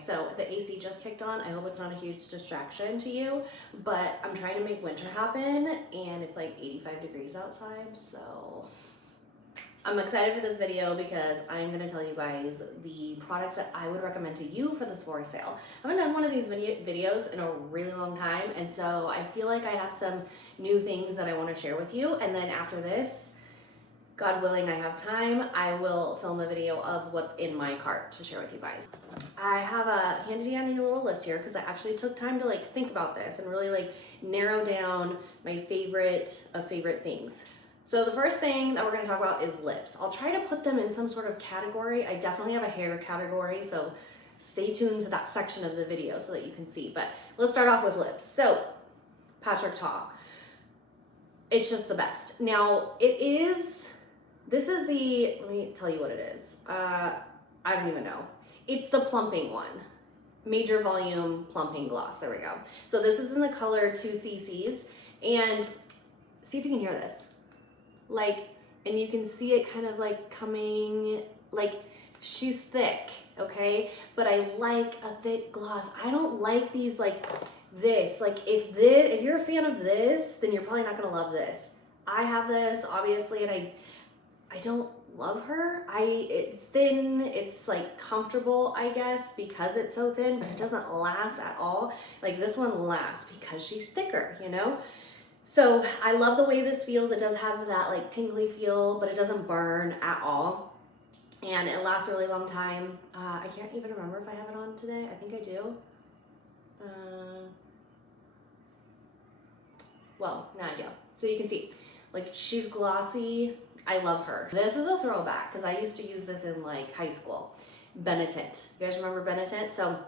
so the AC just kicked on. I hope it's not a huge distraction to you, but I'm trying to make winter happen and it's like 85 degrees outside, so I'm excited for this video because I'm gonna tell you guys the products that I would recommend to you for the Sephora sale. I haven't done one of these videos in a really long time, and so I feel like I have some new things that I wanna share with you, and then after this, God willing, I have time, I will film a video of what's in my cart to share with you guys. I have a handy dandy little list here because I actually took time to like think about this and really like narrow down my favorite of favorite things. So the first thing that we're going to talk about is lips. I'll try to put them in some sort of category. I definitely have a hair category, so stay tuned to that section of the video so that you can see. But let's start off with lips. So Patrick Ta. It's just the best. Now this is the, let me tell you what it is. I don't even know. It's the plumping one. Major volume plumping gloss. There we go. So this is in the color 2CCs, and see if you can hear this. Like, and you can see it kind of like coming, like she's thick, okay? But I like a thick gloss. I don't like these like this. Like if you're a fan of this, then you're probably not gonna love this. I have this obviously, and I don't love her. It's thin, it's like comfortable, I guess, because it's so thin, but it doesn't last at all. Like this one lasts because she's thicker, you know? So I love the way this feels. It does have that like tingly feel, but it doesn't burn at all. And it lasts a really long time. I can't even remember if I have it on today. I think I do. Well, now I do. So you can see, like she's glossy. I love her. This is a throwback because I used to use this in like high school. Benetint. You guys remember Benetint? So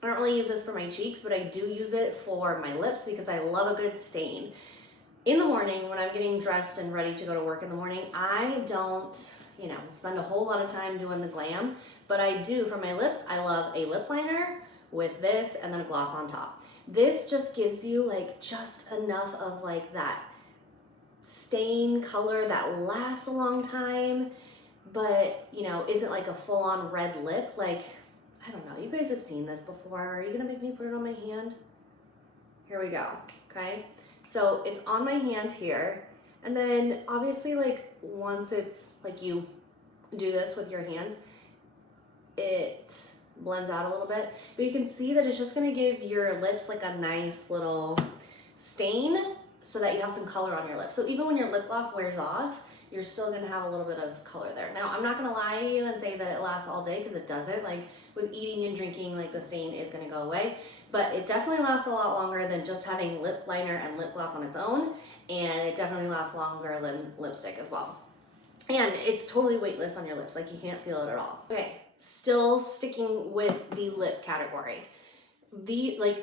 I don't really use this for my cheeks, but I do use it for my lips because I love a good stain. In the morning, when I'm getting dressed and ready to go to work in the morning, I don't, spend a whole lot of time doing the glam, but I do for my lips. I love a lip liner with this and then a gloss on top. This just gives you like just enough of like that stain color that lasts a long time, but isn't like a full-on red lip. Like, I don't know, you guys have seen this before. Are you gonna make me put it on my hand? Here we go, okay? So it's on my hand here, and then obviously like once it's like you do this with your hands, it blends out a little bit, but you can see that it's just gonna give your lips like a nice little stain so that you have some color on your lips. So even when your lip gloss wears off, you're still gonna have a little bit of color there. Now, I'm not gonna lie to you and say that it lasts all day because it doesn't. Like with eating and drinking, like the stain is gonna go away, but it definitely lasts a lot longer than just having lip liner and lip gloss on its own, and it definitely lasts longer than lipstick as well. And it's totally weightless on your lips, like you can't feel it at all. Okay, still sticking with the lip category.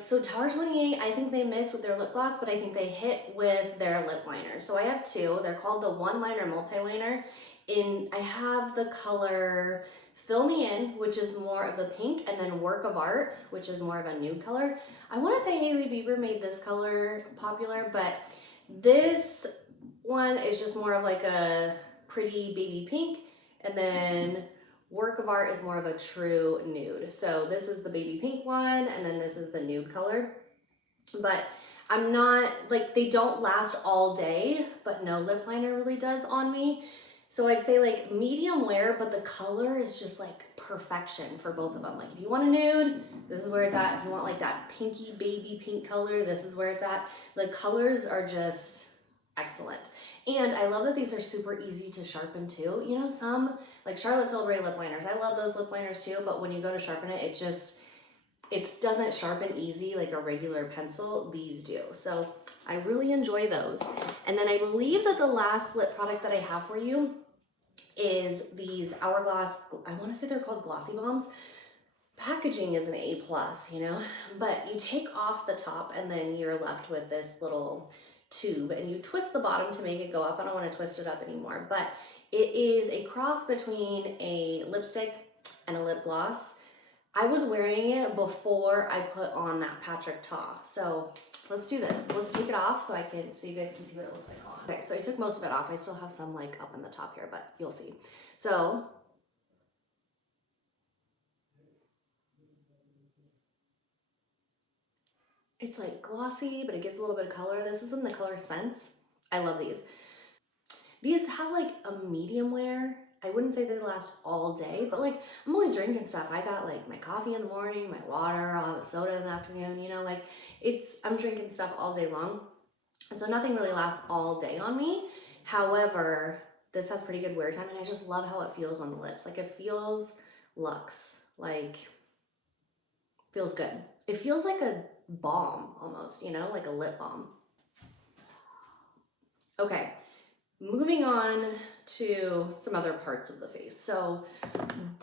So Tower 28, I think they missed with their lip gloss, but I think they hit with their lip liner. So I have two. They're called the one liner multi-liner. I have the color Fill Me In, which is more of the pink, and then Work of Art, which is more of a nude color. I want to say Hailey Bieber made this color popular, but this one is just more of like a pretty baby pink, and then Work of Art is more of a true nude. So this is the baby pink one, and then this is the nude color. But I'm not, like, they don't last all day, but no lip liner really does on me. So I'd say like medium wear, but the color is just like perfection for both of them. Like if you want a nude, this is where it's at. If you want like that pinky baby pink color, this is where it's at. The colors are just excellent. And I love that these are super easy to sharpen too. Some like Charlotte Tilbury lip liners, I love those lip liners too, but when you go to sharpen it, it doesn't sharpen easy like a regular pencil. These do. So I really enjoy those. And then I believe that the last lip product that I have for you is these Hourglass, I want to say they're called Glossy Bombs. Packaging is an A+, but you take off the top and then you're left with this little tube and you twist the bottom to make it go up. I don't want to twist it up anymore, but it is a cross between a lipstick and a lip gloss. I was wearing it before I put on that Patrick Ta. So let's do this. Let's take it off so you guys can see what it looks like on. Okay, so I took most of it off. I still have some like up in the top here, but you'll see. So It's like glossy, but it gives a little bit of color. This is in the color Sense. I love these. These have like a medium wear. I wouldn't say they last all day, but like I'm always drinking stuff. I got like my coffee in the morning, my water, I'll have a soda in the afternoon, you know, like I'm drinking stuff all day long. And so nothing really lasts all day on me. However, this has pretty good wear time and I just love how it feels on the lips. Like it feels luxe, like feels good. It feels like a balm almost, you know, like a lip balm. Okay, moving on to some other parts of the face. So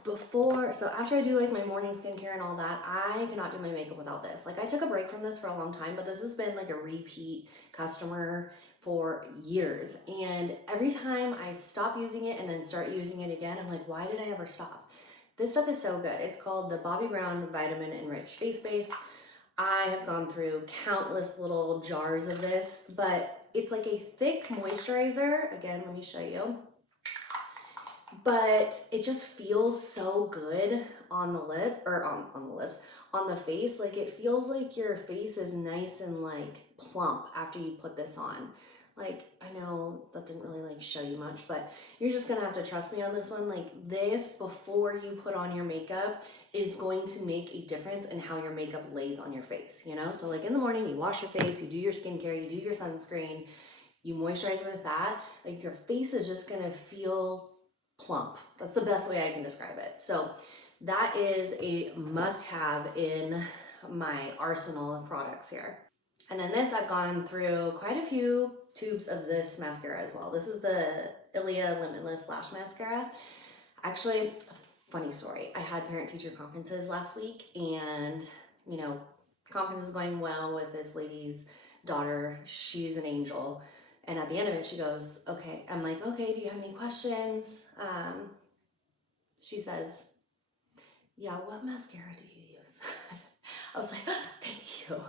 after I do like my morning skincare and all that, I cannot do my makeup without this. Like I took a break from this for a long time, but this has been like a repeat customer for years. And every time I stop using it and then start using it again, I'm like, why did I ever stop? This stuff is so good. It's called the Bobbi Brown Vitamin Enriched Face Base. I have gone through countless little jars of this, but it's like a thick moisturizer. Again, let me show you. But it just feels so good on the lip, or on the lips, on the face. Like it feels like your face is nice and like plump after you put this on. Like, I know that didn't really like show you much, but you're just gonna have to trust me on this one. Like this, before you put on your makeup, is going to make a difference in how your makeup lays on your face, you know? So like in the morning, you wash your face, you do your skincare, you do your sunscreen, you moisturize with that, like your face is just gonna feel plump. That's the best way I can describe it. So that is a must-have in my arsenal of products here. And then this, I've gone through quite a few tubes of this mascara as well. This is the Ilia Limitless Lash Mascara. Actually, funny story. I had parent-teacher conferences last week and, you know, conference is going well with this lady's daughter. She's an angel. And at the end of it, she goes, okay. I'm like, okay, do you have any questions? She says, yeah, what mascara do you use? I was like, thank you.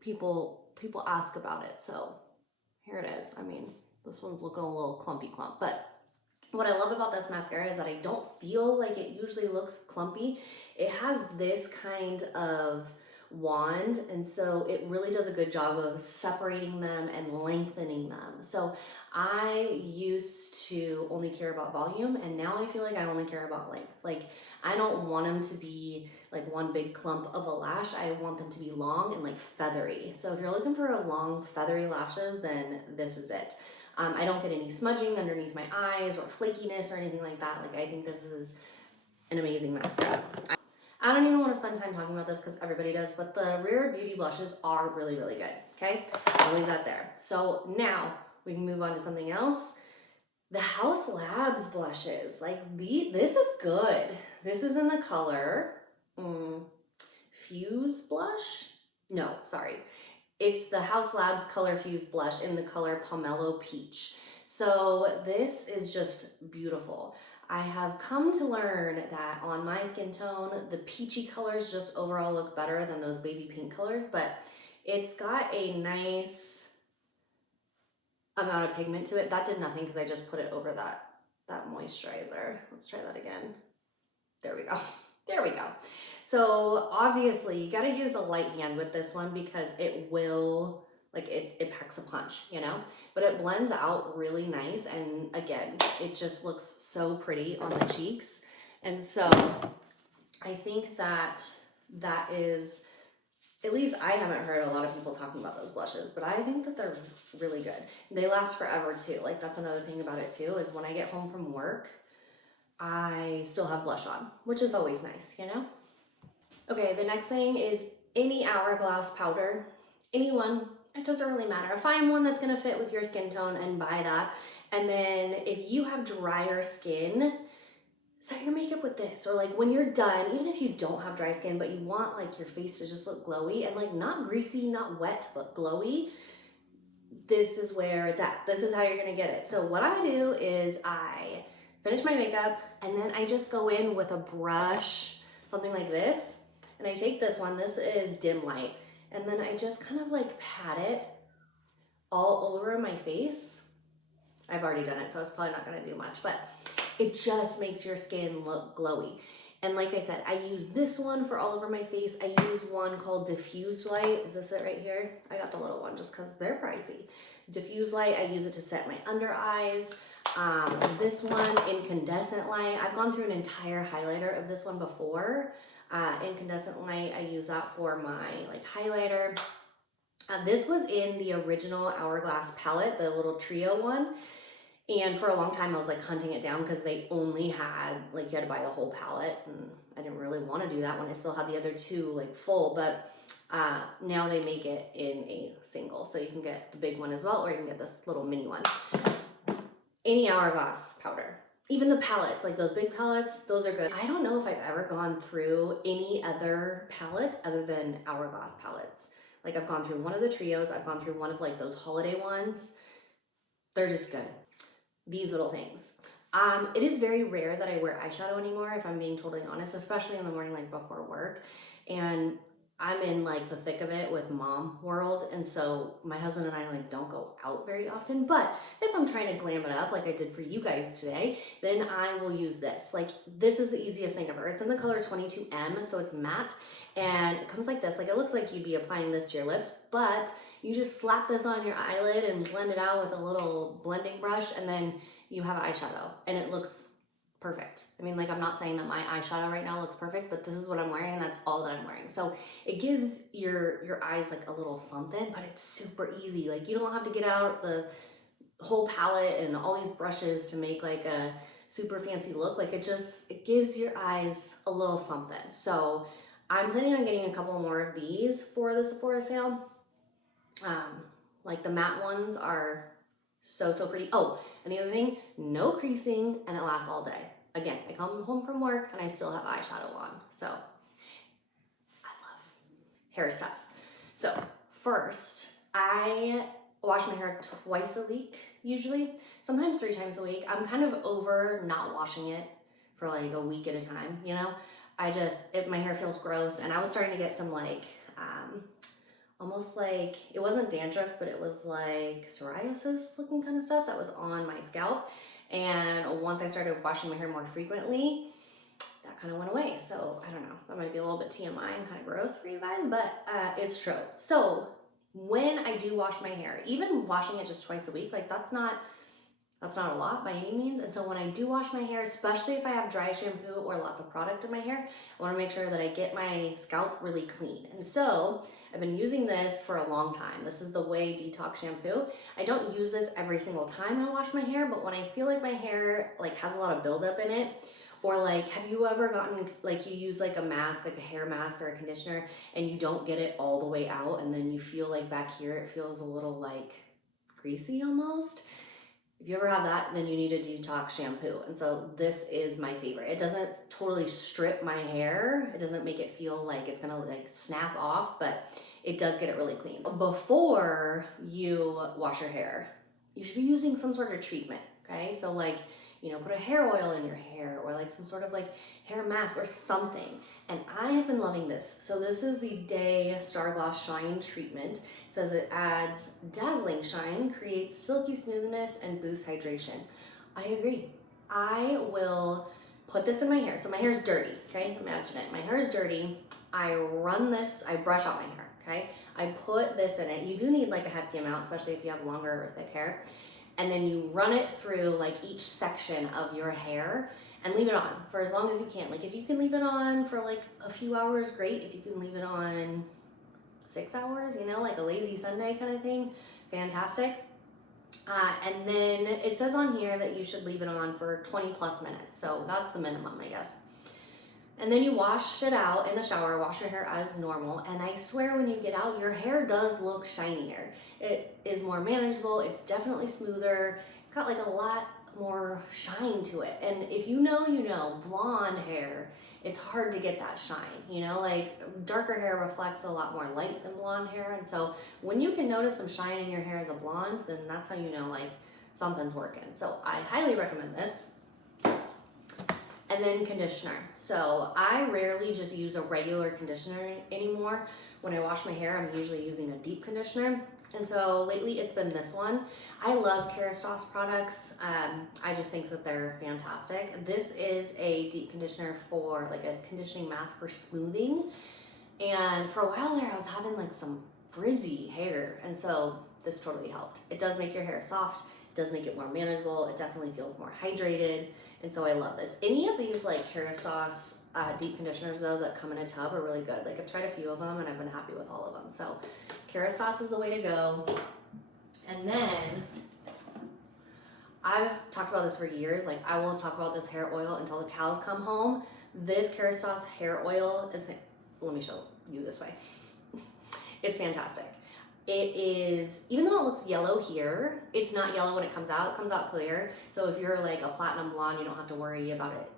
People ask about it, so here it is. I mean, this one's looking a little clumpy clump, but what I love about this mascara is that I don't feel like it usually looks clumpy. It has this kind of wand, and so it really does a good job of separating them and lengthening them. So I used to only care about volume, and now I feel like I only care about length. Like I don't want them to be like one big clump of a lash. I want them to be long and like feathery. So if you're looking for a long feathery lashes, then this is it. I don't get any smudging underneath my eyes or flakiness or anything like that. Like I think this is an amazing mascara. I don't even want to spend time talking about this because everybody does, but the Rare Beauty blushes are really, really good, okay? I'll leave that there. So now we can move on to something else. The Haus Labs blushes, like this is good. This is in the color Fuse Blush? No, sorry. It's the Haus Labs Color Fuse Blush in the color Pomelo Peach. So this is just beautiful. I have come to learn that on my skin tone, the peachy colors just overall look better than those baby pink colors, but it's got a nice amount of pigment to it. That did nothing because I just put it over that moisturizer. Let's try that again. There we go. There we go. So obviously you gotta use a light hand with this one because it will, like it packs a punch, you know, but it blends out really nice. And again, it just looks so pretty on the cheeks. And so I think that is, at least I haven't heard a lot of people talking about those blushes, but I think that they're really good. They last forever too. Like that's another thing about it too, is when I get home from work, I still have blush on, which is always nice, you know? Okay, the next thing is any hourglass powder, anyone, it doesn't really matter. Find one that's gonna fit with your skin tone and buy that. And then if you have drier skin, set your makeup with this. Or like when you're done, even if you don't have dry skin, but you want like your face to just look glowy and like not greasy, not wet, but glowy, this is where it's at. This is how you're gonna get it. So what I do is I finish my makeup and then I just go in with a brush, something like this. And I take this one, this is Dim Light, and then I just kind of like pat it all over my face. I've already done it, so it's probably not gonna do much, but it just makes your skin look glowy. And like I said, I use this one for all over my face. I use one called Diffused Light. Is this it right here? I got the little one just because they're pricey. Diffused Light, I use it to set my under eyes. This one, Incandescent Light. I've gone through an entire highlighter of this one before. Incandescent Light, I use that for my like highlighter. This was in the original Hourglass palette, the little trio one. And for a long time, I was like hunting it down because they only had, like, you had to buy the whole palette. And I didn't really want to do that when I still had the other two like full. But now they make it in a single. So you can get the big one as well, or you can get this little mini one. Any Hourglass powder. Even the palettes, like those big palettes, those are good. I don't know if I've ever gone through any other palette other than Hourglass palettes. Like I've gone through one of the trios, I've gone through one of like those holiday ones. They're just good. These little things. It is very rare that I wear eyeshadow anymore, if I'm being totally honest, especially in the morning, like before work. And I'm in like the thick of it with mom world. And so my husband and I like don't go out very often, but if I'm trying to glam it up like I did for you guys today, then I will use this. Like this is the easiest thing ever. It's in the color 22M, so it's matte and it comes like this. Like it looks like you'd be applying this to your lips, but you just slap this on your eyelid and blend it out with a little blending brush, and then you have eyeshadow and it looks perfect. I mean, like I'm not saying that my eyeshadow right now looks perfect, but this is what I'm wearing and that's all that I'm wearing. So it gives your eyes like a little something, but it's super easy. Like you don't have to get out the whole palette and all these brushes to make like a super fancy look. Like it gives your eyes a little something. So I'm planning on getting a couple more of these for the Sephora sale. Like the matte ones are so pretty. Oh, and the other thing, no creasing, and it lasts all day. Again, I come home from work and I still have eyeshadow on. So I love hair stuff. So first, I wash my hair twice a week, usually, sometimes 3 times a week. I'm kind of over not washing it for like a week at a time, you know? My hair feels gross, and I was starting to get some like, almost like, it wasn't dandruff, but it was like psoriasis looking kind of stuff that was on my scalp. And once I started washing my hair more frequently, that kind of went away. So I don't know, that might be a little bit TMI and kind of gross for you guys, but it's true. So when I do wash my hair, even washing it just twice a week, like that's not a lot by any means. And so when I do wash my hair, especially if I have dry shampoo or lots of product in my hair, I want to make sure that I get my scalp really clean. And so I've been using this for a long time. This is the Way Detox Shampoo. I don't use this every single time I wash my hair, but when I feel like my hair like has a lot of buildup in it, or like, have you ever gotten, like you use like a mask, like a hair mask or a conditioner, and you don't get it all the way out, and then you feel like back here, it feels a little like greasy almost? If you ever have that, then you need a detox shampoo. And so this is my favorite. It doesn't totally strip my hair. It doesn't make it feel like it's gonna like snap off, but it does get it really clean. Before you wash your hair, you should be using some sort of treatment, okay? So like, you know, put a hair oil in your hair or like some sort of like hair mask or something. And I have been loving this. So this is the Day Star Gloss Shine Treatment. It says it adds dazzling shine, creates silky smoothness, and boosts hydration. I agree. I will put this in my hair. So my hair's dirty, okay? Imagine it. My hair is dirty. I brush out my hair, okay? I put this in it. You do need like a hefty amount, especially if you have longer or thick hair. And then you run it through like each section of your hair and leave it on for as long as you can. Like if you can leave it on for like a few hours, great. If you can leave it on 6 hours, you know, like a lazy Sunday kind of thing, fantastic. And then it says on here that you should leave it on for 20 plus minutes. So that's the minimum, I guess. And then you wash it out in the shower, wash your hair as normal. And I swear when you get out, your hair does look shinier. It is more manageable. It's definitely smoother. It's got like a lot more shine to it. And if you know, you know, blonde hair, it's hard to get that shine, you know, like darker hair reflects a lot more light than blonde hair. And so when you can notice some shine in your hair as a blonde, then that's how you know like something's working. So I highly recommend this. And then conditioner. So I rarely just use a regular conditioner anymore. When I wash my hair, I'm usually using a deep conditioner. And so lately it's been this one. I love Kerastase products. I just think that they're fantastic. This is a deep conditioner for like a conditioning mask for smoothing. And for a while there, I was having like some frizzy hair. And so this totally helped. It does make your hair soft. It does make it more manageable. It definitely feels more hydrated. And so I love this. Any of these like Kerastase deep conditioners though that come in a tub are really good. Like I've tried a few of them and I've been happy with all of them. So Kerastase is the way to go. And then I've talked about this for years. Like I will talk about this hair oil until the cows come home. This Kerastase hair oil is, let me show you this way. It's fantastic. It is, even though it looks yellow here, it's not yellow when it comes out. It comes out clear. So if you're like a platinum blonde, you don't have to worry about it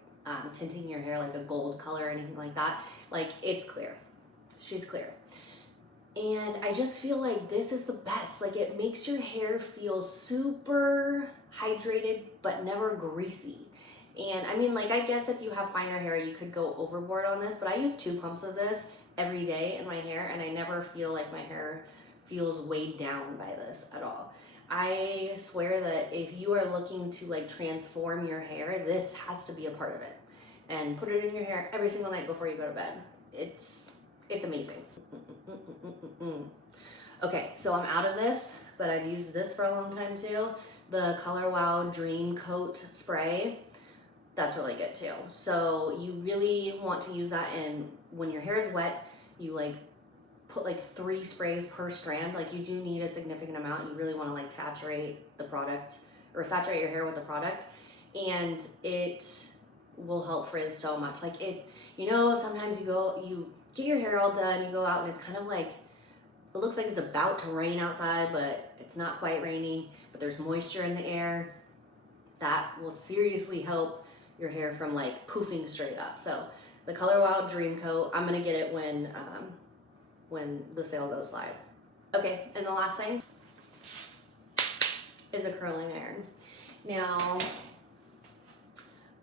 tinting your hair like a gold color or anything like that. Like it's clear. She's clear. And I just feel like this is the best. Like it makes your hair feel super hydrated, but never greasy. And I mean, like, I guess if you have finer hair, you could go overboard on this, but I use 2 pumps of this every day in my hair, and I never feel like my hair feels weighed down by this at all. I swear that if you are looking to like transform your hair, this has to be a part of it. And put it in your hair every single night before you go to bed. It's amazing. Okay, so I'm out of this, but I've used this for a long time too. The Color Wow Dream Coat Spray. That's really good too. So you really want to use that in when your hair is wet. You like put like 3 sprays per strand. Like you do need a significant amount. You really want to like saturate the product or saturate your hair with the product, and it will help frizz so much. Like if you know, sometimes you get your hair all done, you go out and it's kind of like it looks like it's about to rain outside, but it's not quite raining, but there's moisture in the air. That will seriously help your hair from like poofing straight up. So the Color Wow Dream Coat, I'm gonna get it when the sale goes live. Okay, and the last thing is a curling iron. Now,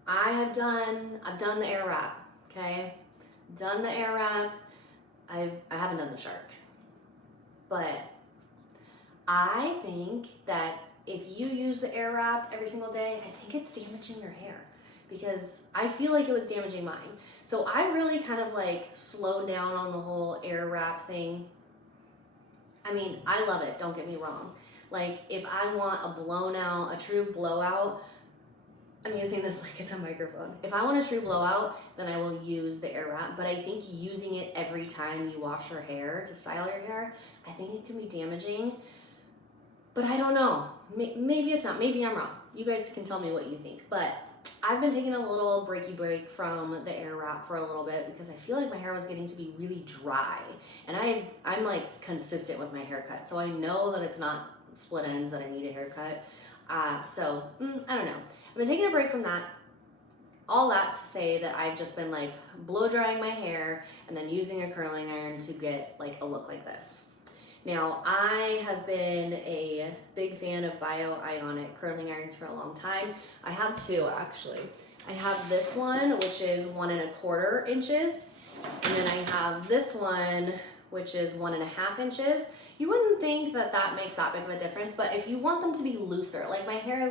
I've done the air wrap, okay? Done the air wrap. I haven't done the shark. But I think that if you use the air wrap every single day, I think it's damaging your hair, because I feel like it was damaging mine. So I really kind of like slowed down on the whole air wrap thing. I mean, I love it, don't get me wrong. Like if I want a true blowout, I'm using this like it's a microphone. If I want a true blowout, then I will use the air wrap. But I think using it every time you wash your hair to style your hair, I think it can be damaging. But I don't know. Maybe it's not. Maybe I'm wrong. You guys can tell me what you think. But I've been taking a little breaky break from the air wrap for a little bit because I feel like my hair was getting to be really dry. And I'm like consistent with my haircut. So I know that it's not split ends that I need a haircut. I don't know. I've been taking a break from that. All that to say that I've just been like blow drying my hair and then using a curling iron to get like a look like this. Now, I have been a big fan of bio-ionic curling irons for a long time. I have 2 actually. I have this one, which is 1 1/4 inches. And then I have this one, which is 1 1/2 inches. You wouldn't think that that makes that big of a difference, but if you want them to be looser, like my hair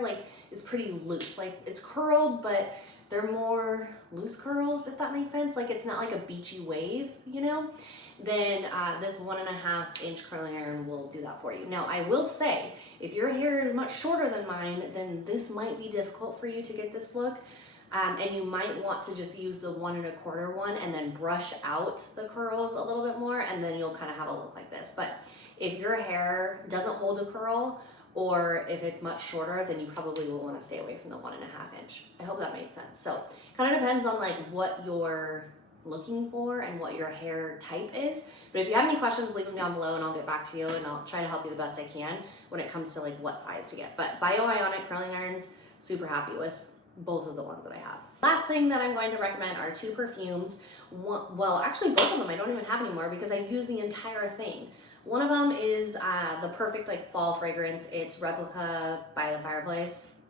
is pretty loose, like it's curled, but they're more loose curls, if that makes sense. Like it's not like a beachy wave, you know? Then this 1 1/2 inch curling iron will do that for you. Now, I will say, if your hair is much shorter than mine, then this might be difficult for you to get this look. And you might want to just use the 1 1/4 one and then brush out the curls a little bit more, and then you'll kind of have a look like this. But if your hair doesn't hold a curl, or if it's much shorter, then you probably will want to stay away from the 1 1/2 inch. I hope that made sense. So kind of depends on like what you're looking for and what your hair type is. But if you have any questions, leave them down below and I'll get back to you, and I'll try to help you the best I can when it comes to like what size to get. But bio-ionic curling irons, super happy with both of the ones that I have. Last thing that I'm going to recommend are 2 perfumes. Well, actually both of them I don't even have anymore because I use the entire thing. One of them is the perfect like fall fragrance. It's Replica by the Fireplace.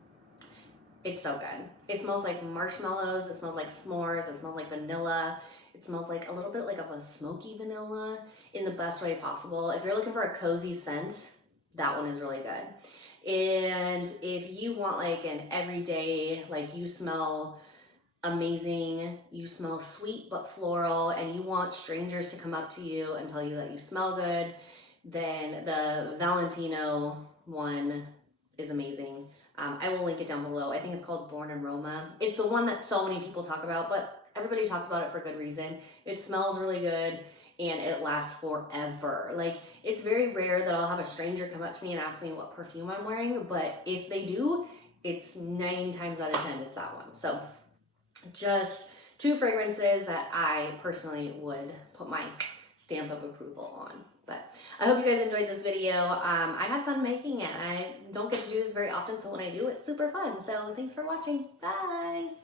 It's so good. It smells like marshmallows, it smells like s'mores, it smells like vanilla. It smells like a little bit like of a smoky vanilla in the best way possible. If you're looking for a cozy scent, that one is really good. And if you want like an everyday, like you smell amazing, you smell sweet but floral, and you want strangers to come up to you and tell you that you smell good, then the Valentino one is amazing. I will link it down below. I think it's called Born in Roma. It's the one that so many people talk about, but everybody talks about it for good reason. It smells really good and it lasts forever. Like, it's very rare that I'll have a stranger come up to me and ask me what perfume I'm wearing, but if they do, it's 9 times out of 10 it's that one. So just 2 fragrances that I personally would put my stamp of approval on. But I hope you guys enjoyed this video. I had fun making it. I don't get to do this very often, so when I do, it's super fun. So thanks for watching. Bye!